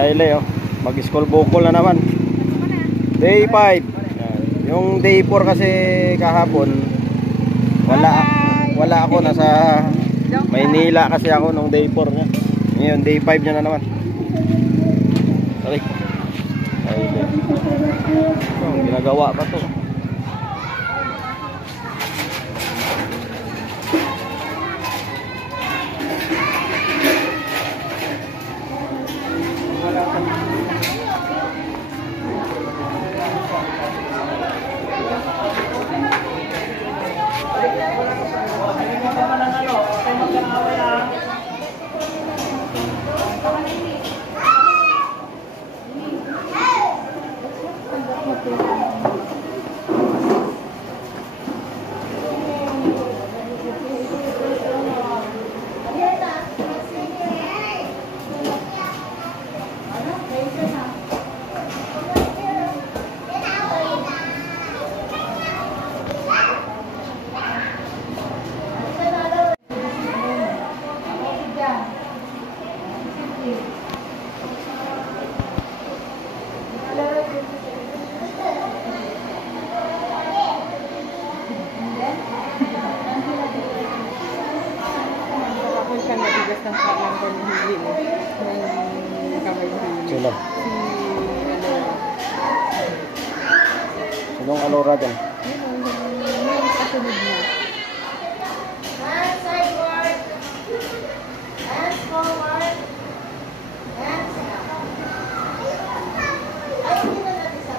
Hailey, oh. Mag-school bukol na naman. Day 5. Yung day 4 kasi kahapon wala ako, nasa Maynila kasi ako nung day 4 niya. Ngayon day 5 niya na naman. Sorry. Hailey. Ginagawa pa to. Sino? Sinong Alora dyan? May kasunod na. Hands sideward. Hands forward. Hands up. Ay, hindi na natin sa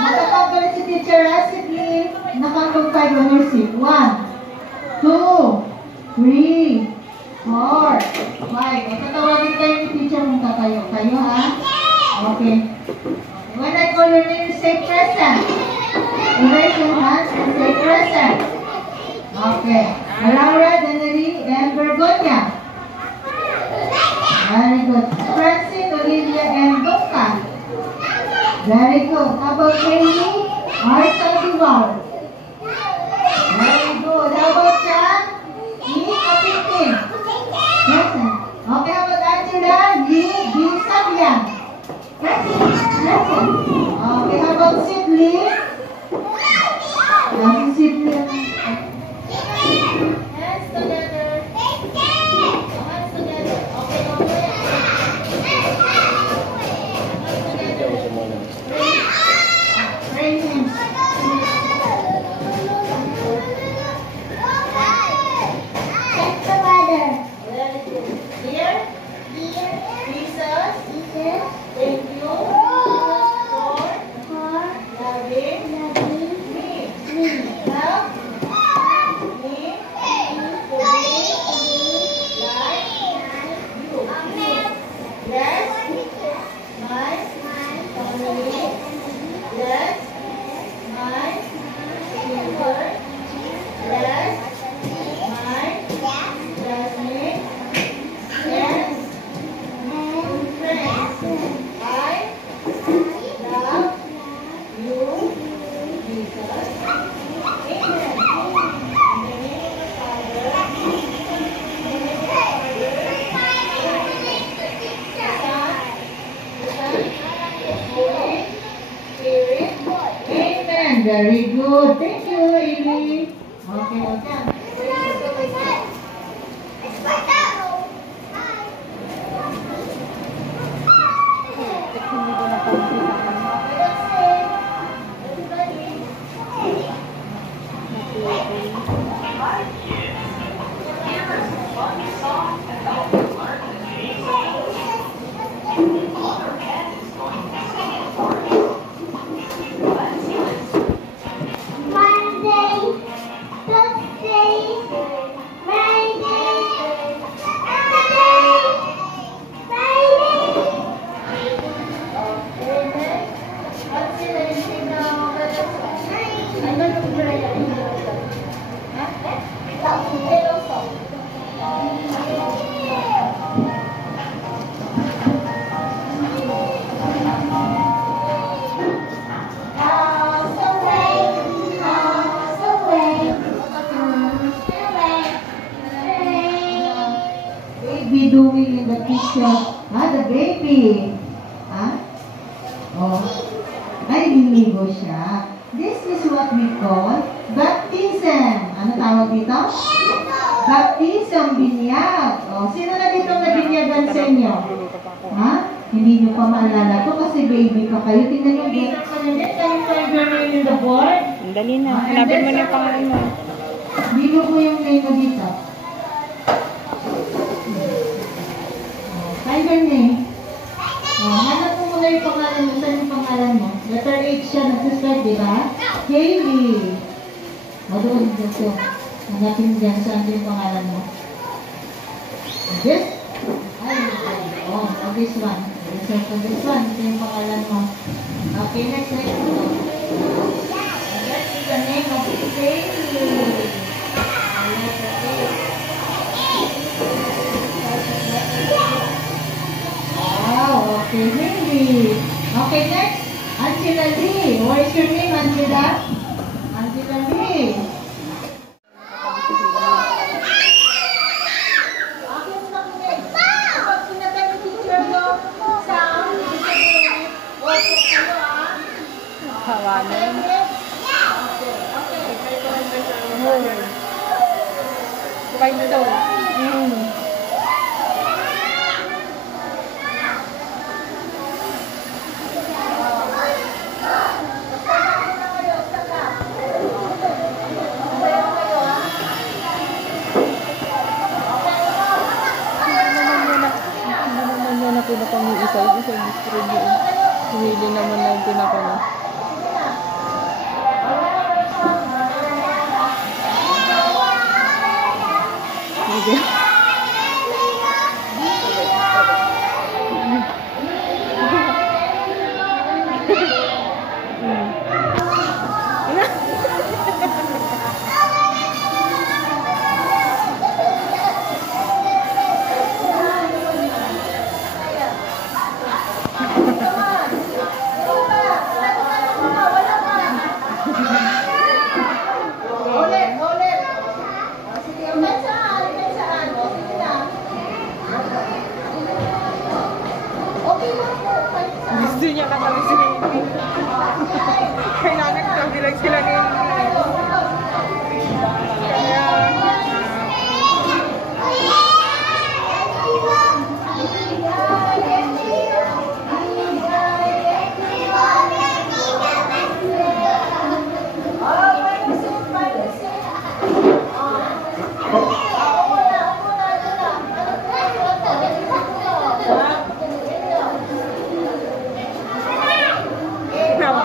Magkakagalit si Teacher Recipe. Nakakag 5 on your seat. 1, 2, 3, 4, 5. Tatawagin kayo ni Teacher kung tatayo. Kayo ha? Okay. When I call your name, say present. Raise your hands and say present. Okay. Laura, Denary, and Bergonia. Very good. Francine, Olivia, and Doka. Very good. How about Amy? Arsa Duval. Very good. How about Chan? Kapitin. Present. Okay, how about Angela? Sabian. Present. Present. Okay, how about Sidley? Sidley. Hands together. Hands together. Okay, okay. Hands together. Raise hands. very good. Thank you, Amy. Okay, okay. Hindi ko na po makita. Baby doing in the picture? The baby. Oh. Ay, binigo siya. This is what we call baptism. Ano tawag dito? Baptism, binyag. Oh, sino na dito nabinyagan sa inyo? Hindi nyo pa maalala to kasi baby pa kayo. Tingnan nyo, get up ka na din. Can you name in the board? Dali na. Hanapin mo na yung pangalan mo. Bigo mo yung name mo dito. Find your name. Hanap mo muna yung pangalan mo. Saan yung pangalan mo? Letter H siya. Nagsistart, di ba? Hailey. Doon dito. Hanapin dyan. Saan yung pangalan mo? This? This one. Research on this one. Ito yung pangalan mo. Okay, next. That is the name of Hailey. Wow, okay, Hailey. Okay, next. Angela Lee. What is your name, Angela? Angela Lee. Hawanin. Find the door. Pinaka mo isa distribute. Humili naman na yung pinaka mo. Okay. Gusto niya katabi si Baby. Kailangan katabi lang sila ni kaya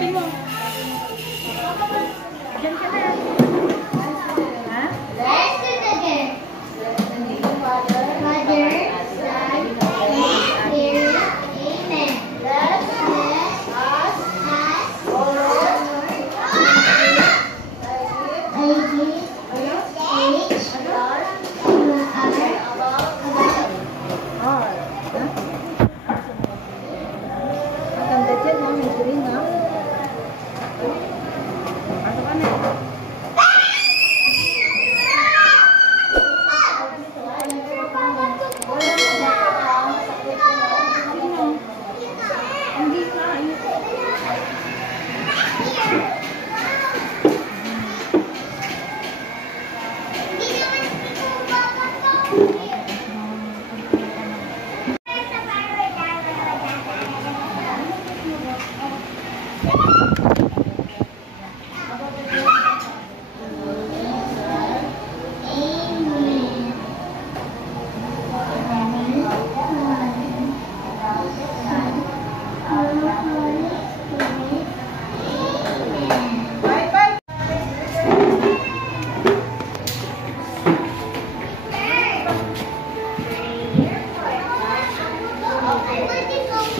Sabi mo. Diyan ka na. Ha? Let's do it again. Father, Son, Spirit, Amen. Bless us, O Lord, Maganda dyan, no? May green, no? Pasok ka na. Hindi ka.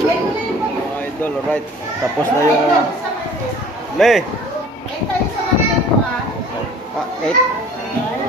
Mga idol, alright. Tapos na yung... Le! tayo sa mga tempo, ah. 8.